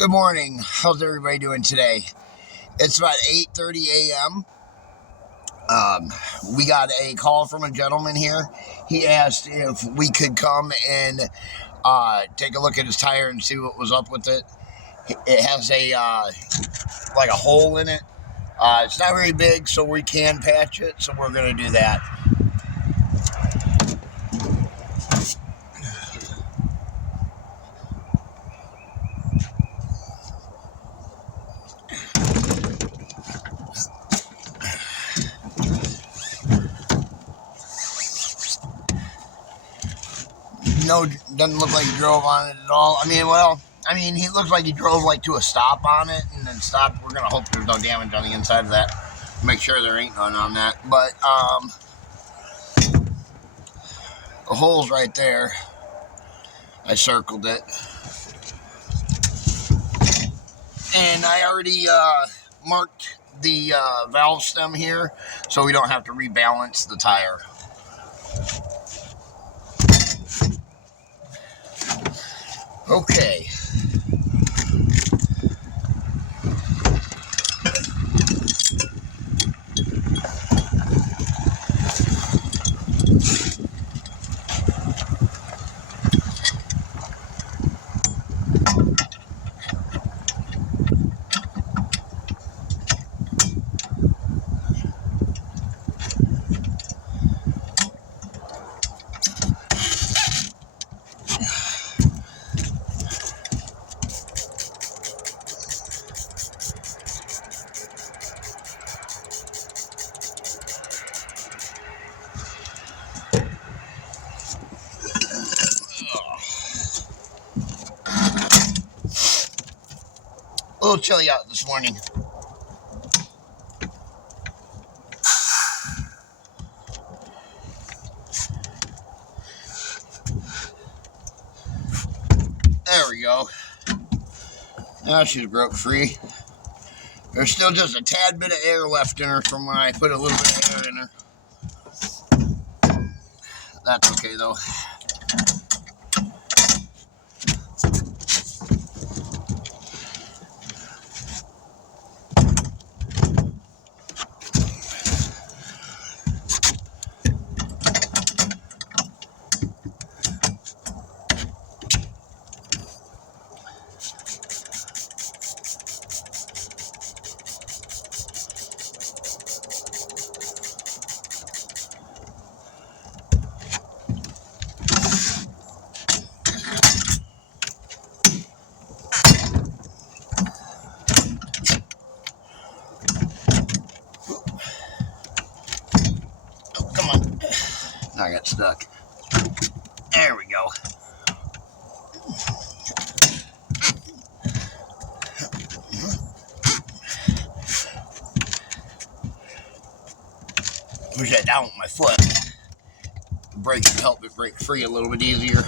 Good morning. How's everybody doing today? It's about 8:30 a.m. We got a call from a gentleman here. He asked if we could come and take a look at his tire and see what was up with it. It has a like a hole in it. It's not very big, so we can patch it. So we're gonna do that. No, doesn't look like he drove on it at all. He looks like he drove like to a stop on it and then stopped. We're gonna hope there's no damage on the inside of that. Make sure there ain't none on that. But the hole's right there. I circled it, and I already marked the valve stem here, so we don't have to rebalance the tire. Okay. A little chilly out this morning. There we go. Now she's broke free. There's still just a tad bit of air left in her from when I put a little bit of air in her. That's okay though. I got stuck. There we go. Push that down with my foot. Brake can help it break free a little bit easier.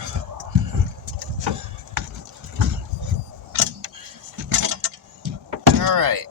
All right.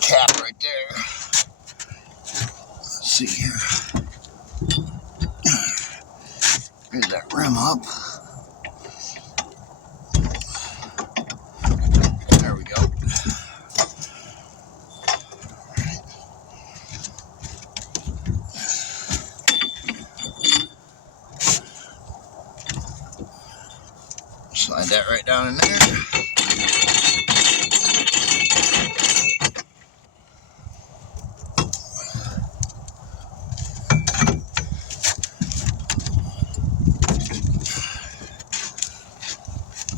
Cap right there. Let's see here. Here's that rim up. There we go. Slide that right down in there.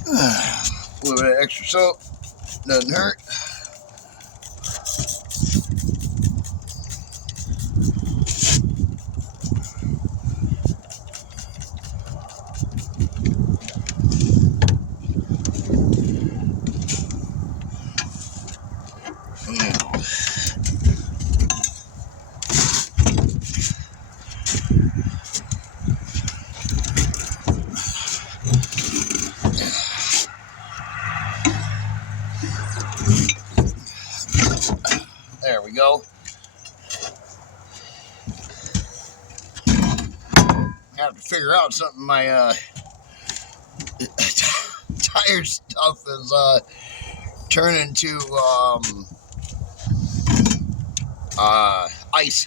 A little bit of extra soap, doesn't hurt. There we go. I have to figure out something. My tire stuff is turning to ice.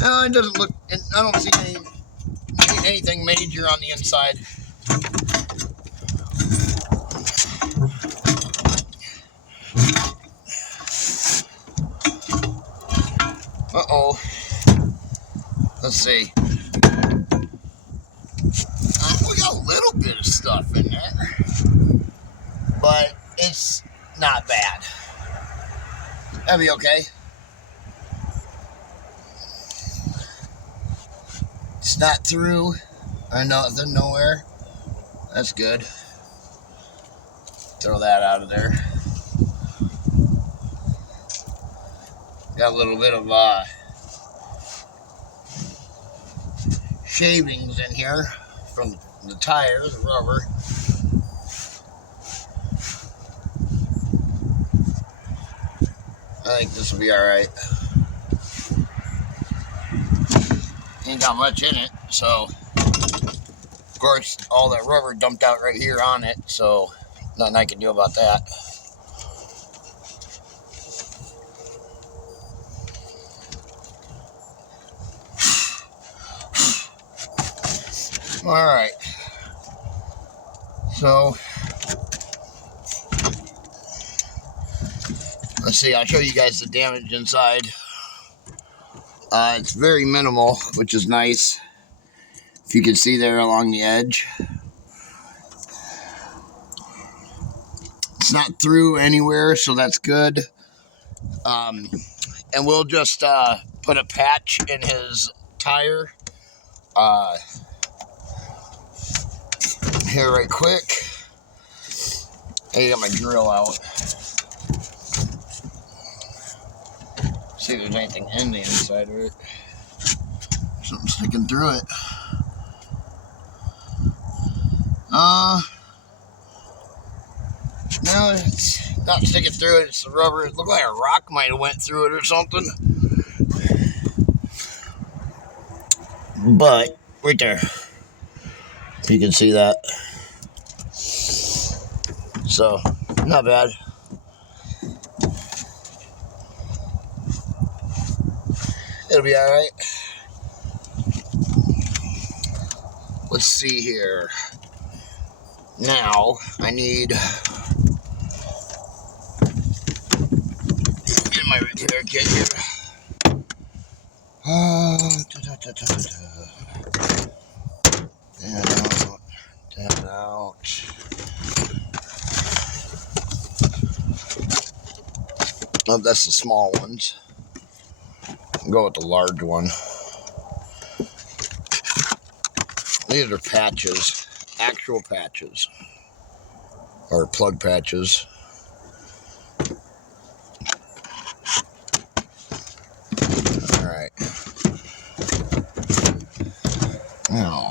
No, it doesn't look. I don't see anything major on the inside. Uh-oh. Let's see. We got a little bit of stuff in there, but it's not bad. That'll be okay. It's not through or nothing, nowhere. That's good. Throw that out of there. Got a little bit of shavings in here from the tires, the rubber. I think this will be alright. Ain't got much in it, so of course all that rubber dumped out right here on it, so nothing I can do about that. Alright. So let's see, I'll show you guys the damage inside. It's very minimal, which is nice. If you can see there along the edge. It's not through anywhere, so that's good. And we'll just put a patch in his tire here right quick. I got my drill out. See if there's anything in the inside of it. Something sticking through it. No, it's not sticking through it. It's the rubber. It looked like a rock might have went through it or something. But right there, you can see that. So not bad. It'll be all right. Let's see here. Now I need get my repair kit here. That out. Oh, that's the small ones. I'll go with the large one. These are patches, actual patches, or plug patches. All right. Now,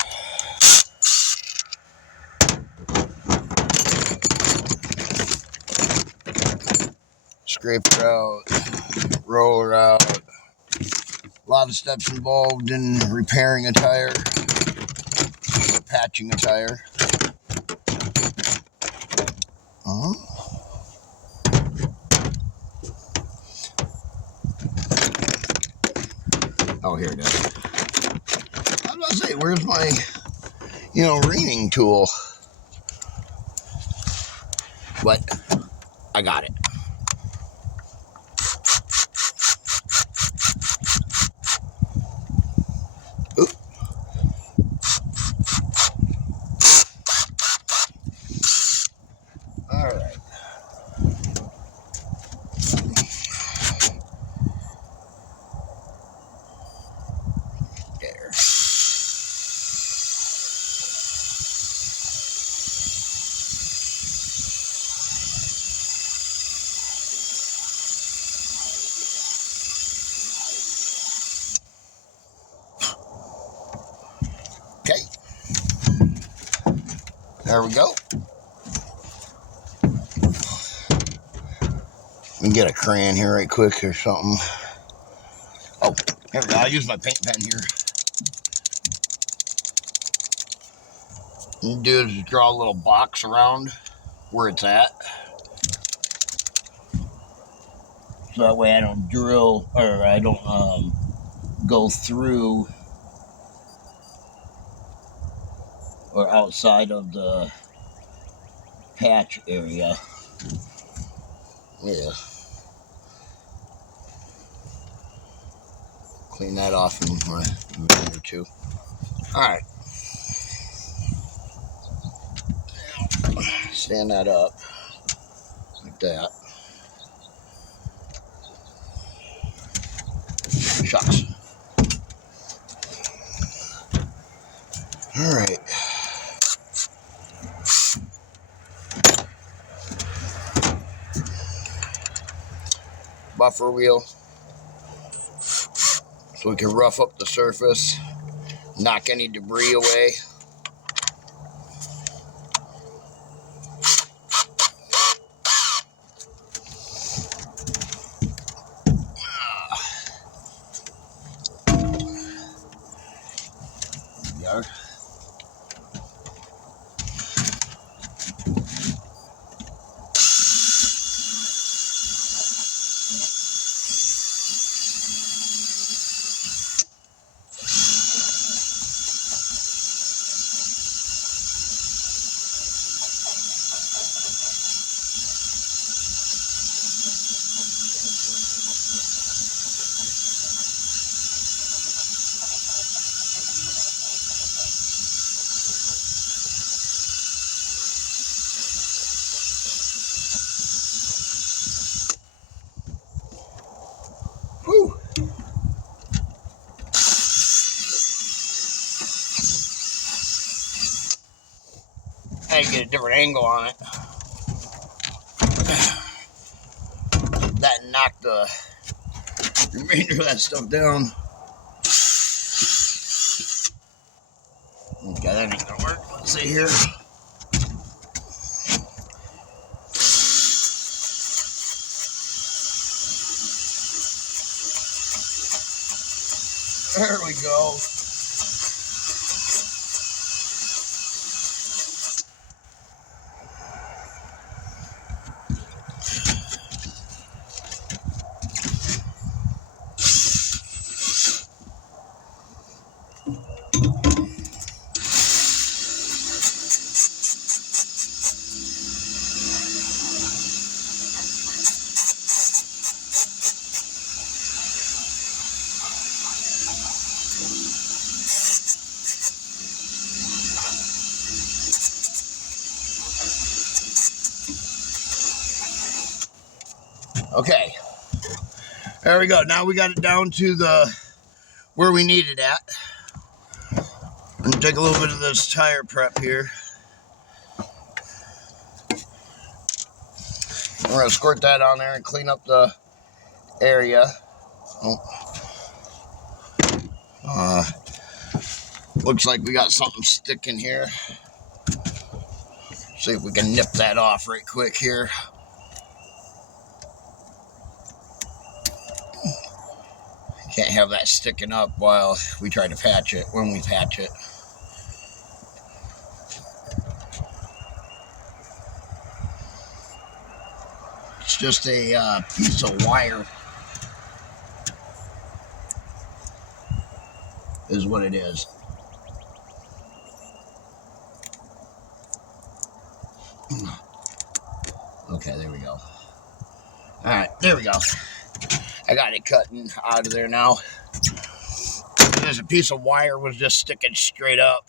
scrape her out, roll her out. A lot of steps involved in repairing a tire, patching a tire. Oh, here it is. I was about to say, where's my, reaming tool? But I got it. Oop. All right. There. Okay. There we go. me get a crayon here right quick or something. Oh, here we go. I'll use my paint pen here. What you do is just draw a little box around where it's at. So that way I don't drill, or I don't go through or outside of the patch area. Yeah. Clean that off in a minute or two. Alright. Stand that up like that. Shucks. Alright. Buffer wheel. So we can rough up the surface. Knock any debris away. There we go. Whew. I had to get a different angle on it. That knocked the remainder of that stuff down. Okay, that ain't gonna work. Let's see here. There we go. Okay, there we go. Now we got it down to the where we need it at. I'm gonna take a little bit of this tire prep here. We're gonna squirt that on there and clean up the area. Looks like we got something sticking here. See if we can nip that off right quick here. Can't have that sticking up while we try to patch it, when we patch it. It's just a piece of wire is what it is. Okay, there we go. Alright, there we go. I got it cutting out of there now. There's a piece of wire was just sticking straight up.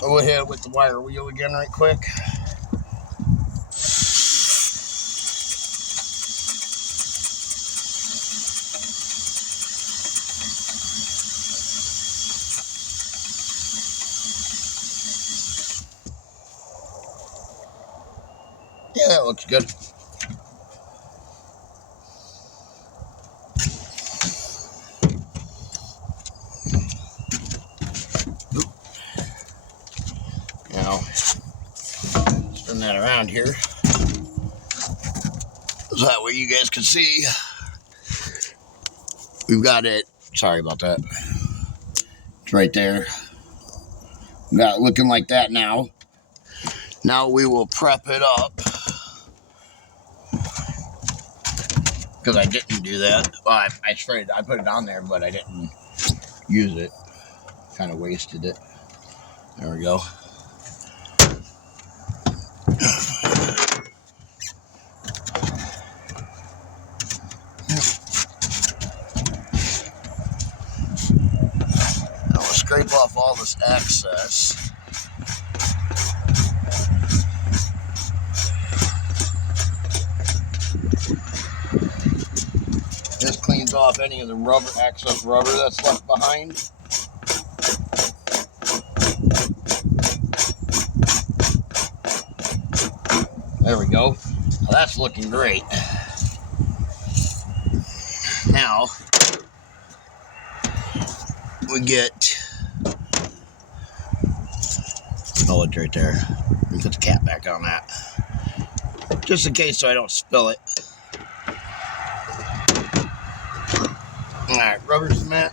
We'll hit it with the wire wheel again right quick. Yeah, that looks good. Now, spin that around here. So that way you guys can see. We've got it. Sorry about that. It's right there. We got it looking like that now. Now we will prep it up. Because I didn't do that. Well, I sprayed it. I put it on there, but I didn't use it. Kind of wasted it. There we go. Now we'll scrape off all this excess. This cleans off any of the rubber, excess rubber that's left behind. There we go. Now that's looking great. Now, we get, oh, it's right there. Let me put the cap back on that. Just in case so I don't spill it. Alright, rubber cement.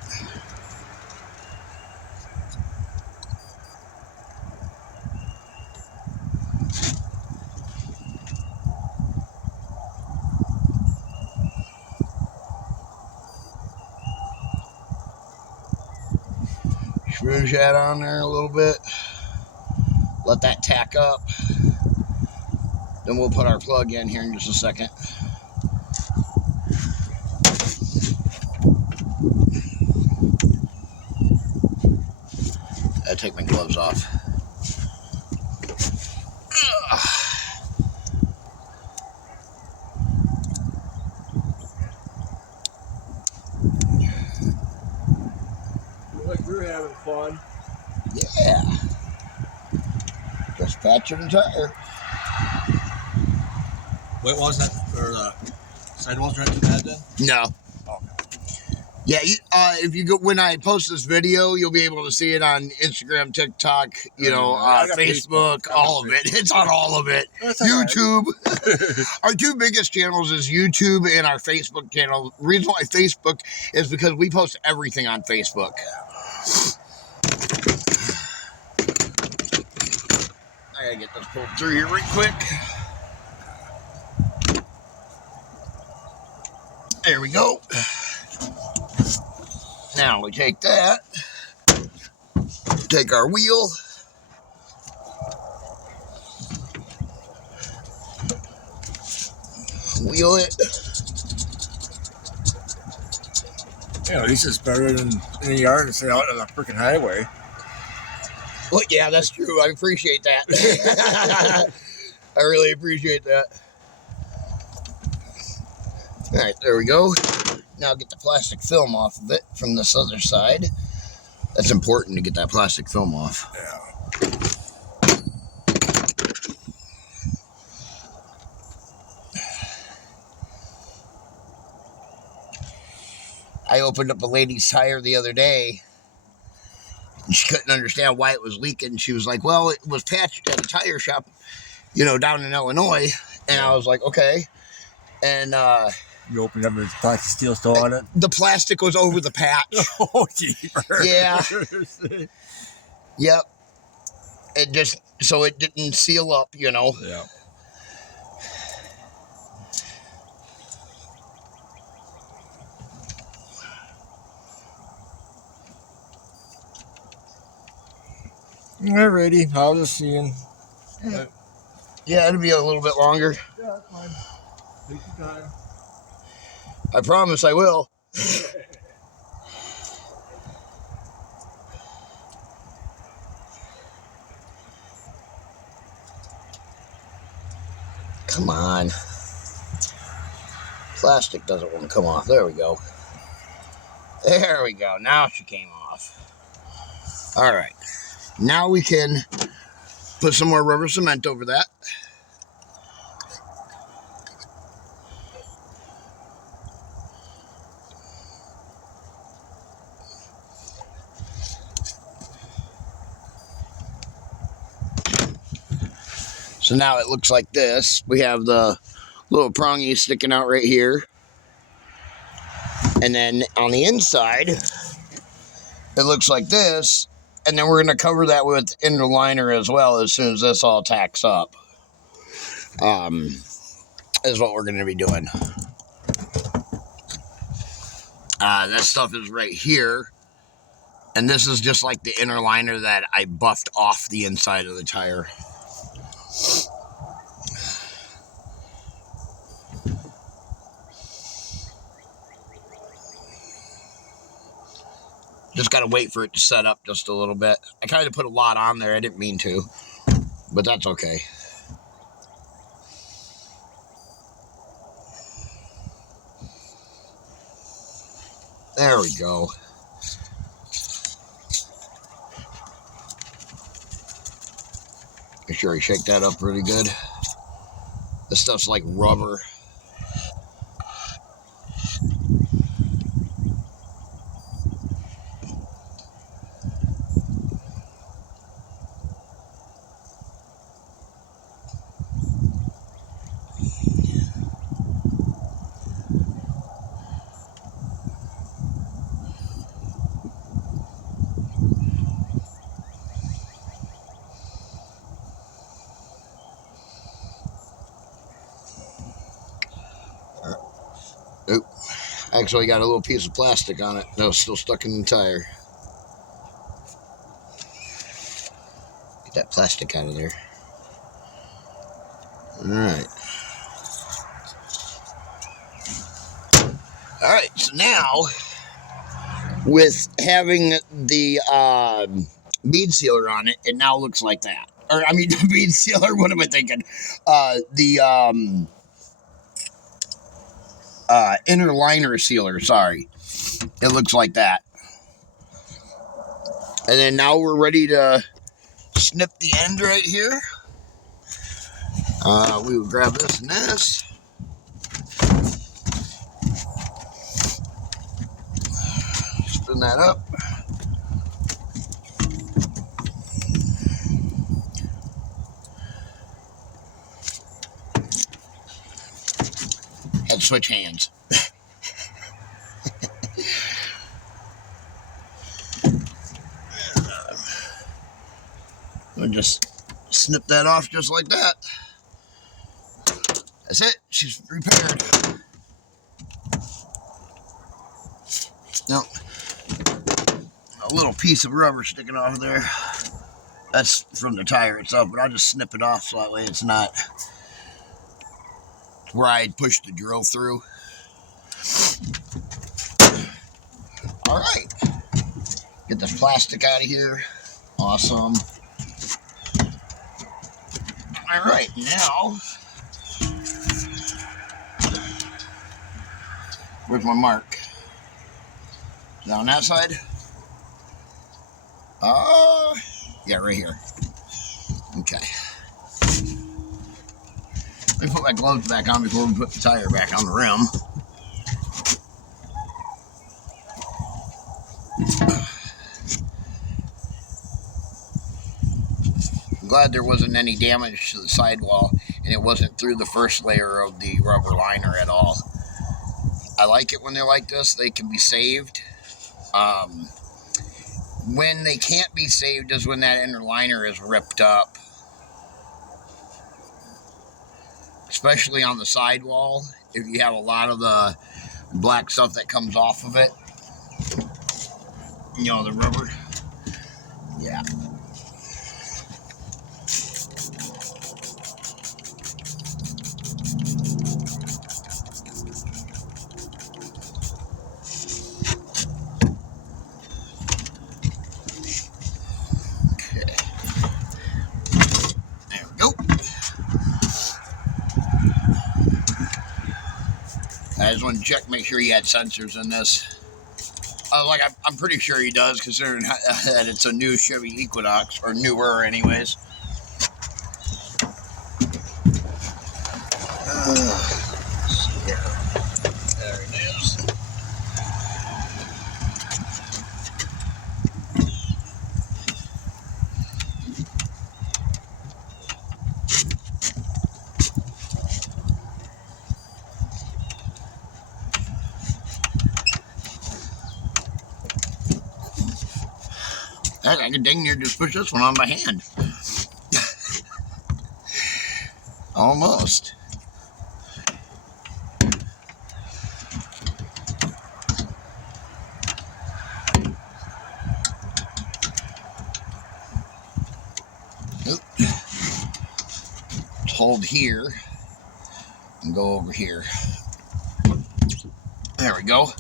Smoosh that on there a little bit. Let that tack up. Then we'll put our plug in here in just a second. I take my gloves off. Looks like we're having fun. Yeah. Just patching the tire. Wait, was that? Or the sidewalls aren't too bad then? No. Okay. Yeah, if you go, when I post this video, you'll be able to see it on Instagram, TikTok, Facebook, all of it. It's on all of it. YouTube. Our two biggest channels is YouTube and our Facebook channel. The reason why Facebook is because we post everything on Facebook. I gotta get this pulled through here real quick. There we go. Now we take that, take our wheel, wheel it. Yeah, at least it's better than in the yard and stay out on the freaking highway. Well, yeah, that's true. I appreciate that. I really appreciate that. All right, there we go. Now get the plastic film off of it from this other side. That's important to get that plastic film off. Yeah. I opened up a lady's tire the other day. And she couldn't understand why it was leaking. She was like, well, it was patched at a tire shop, down in Illinois. And I was like, okay. And you opened up and there's plastic steel still on it? The plastic was over the patch. Oh, jeepers. Yeah. Yep. It just, so it didn't seal up, Yeah. Alrighty, I was just seeing. Yeah, it'll be a little bit longer. Yeah, that's fine. Take your time. I promise I will. Come on. Plastic doesn't want to come off. There we go. There we go. Now she came off. All right. Now we can put some more rubber cement over that. So now it looks like this. We have the Little prongy sticking out right here. And then on the inside, it looks like this. And then we're going to cover that with inner liner as well as soon as this all tacks up. Is what we're going to be doing. That stuff is right here. And this is just like the inner liner that I buffed off the inside of the tire. Just got to wait for it to set up just a little bit. I kind of put a lot on there. I didn't mean to, but that's okay. There we go. Make sure I shake that up pretty good. This stuff's like rubber. Oop. Actually got a little piece of plastic on it that was still stuck in the tire. Get that plastic out of there. Alright. Alright, so now, with having the bead sealer on it, it now looks like that. Or, I mean, the bead sealer, what am I thinking? Inner liner sealer, sorry. It looks like that. And then now we're ready to snip the end right here. We will grab this and this. Spin that up. And switch hands. We'll just snip that off just like that. That's it. She's repaired. Now, a little piece of rubber sticking off there. That's from the tire itself, but I'll just snip it off so that way it's not where I pushed the drill through. All right. Get this plastic out of here. Awesome. All right, now, where's my mark? Down that side? Yeah, right here. Okay. Let me put my gloves back on before we put the tire back on the rim. I'm glad there wasn't any damage to the sidewall and it wasn't through the first layer of the rubber liner at all. I like it when they're like this. They can be saved. When they can't be saved is when that inner liner is ripped up. Especially on the sidewall, if you have a lot of the black stuff that comes off of it. You know, the rubber. Yeah. I just want to check, make sure he had sensors in this. Like I'm pretty sure he does, considering that it's a new Chevy Equinox, or newer, anyways. There it is. Heck, I could dang near just push this one on my hand. Almost. Oop. Hold here and go over here. There we go.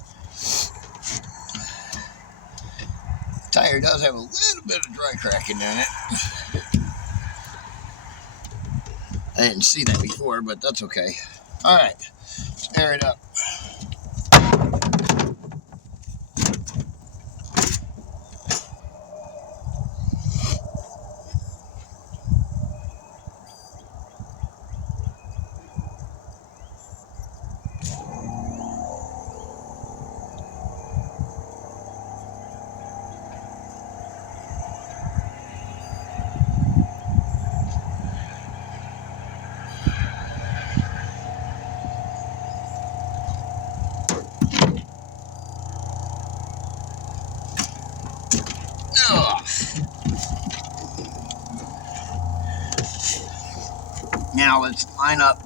Tire does have a little bit of dry cracking in it. I didn't see that before, but that's okay. All right, let's air it up. Ugh. Now let's line up.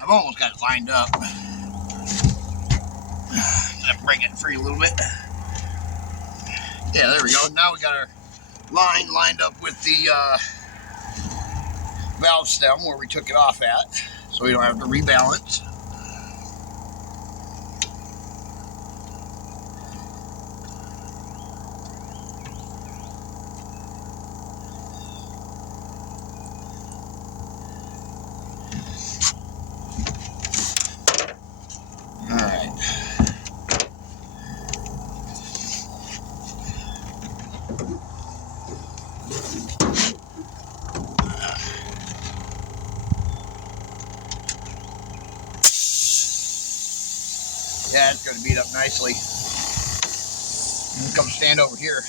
I've almost got it lined up. Gonna bring it free a little bit. Yeah, there we go. Now we got our line lined up with the valve stem where we took it off at, so we don't have to rebalance. Yeah, it's going to beat up nicely. Come stand over here.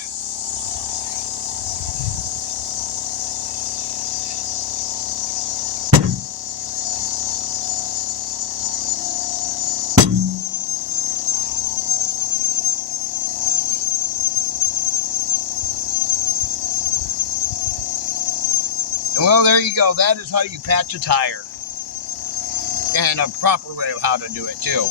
And well, there you go. That is how you patch a tire. And a proper way of how to do it, too.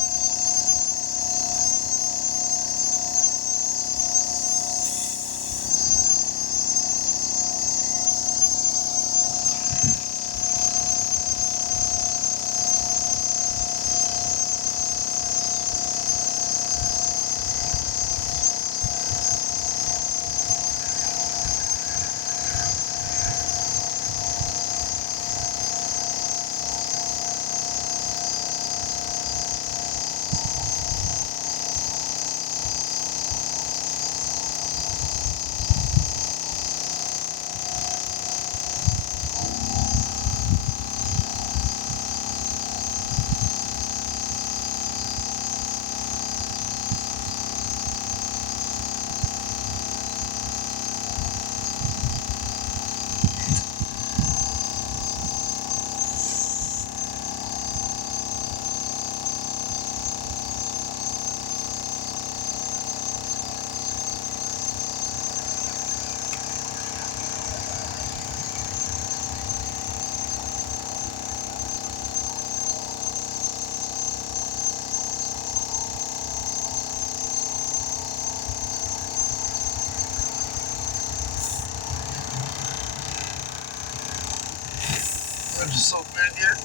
There's a soap in here.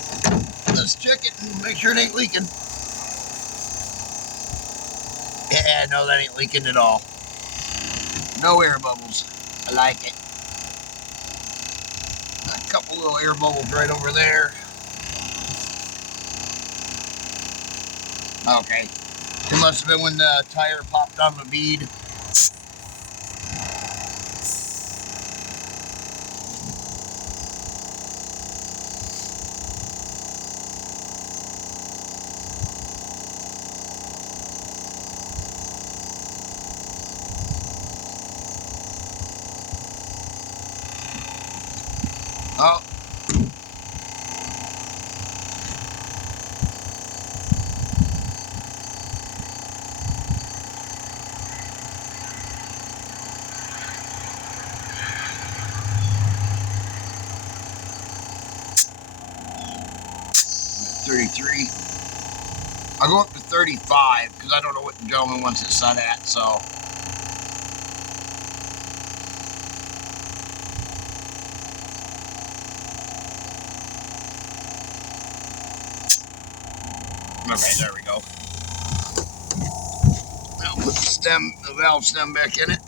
Let's check it and make sure it ain't leaking. Yeah, no, that ain't leaking at all. No air bubbles. I like it. A couple little air bubbles right over there. Okay. It must have been when the tire popped on the bead. Oh. 33. I'll go up to 35 because I don't know what the gentleman wants it set at, so. Okay, there we go. Now put the valve stem back in it.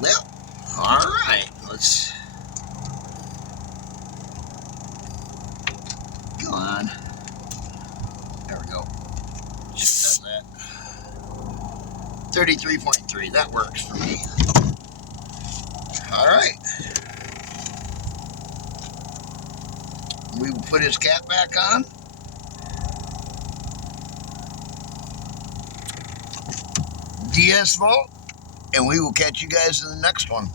Well, all right, let's go on. There we go. Shoot that. 33.3, that works for me. All right. We will put his cap back on. DS Vault, and we will catch you guys in the next one.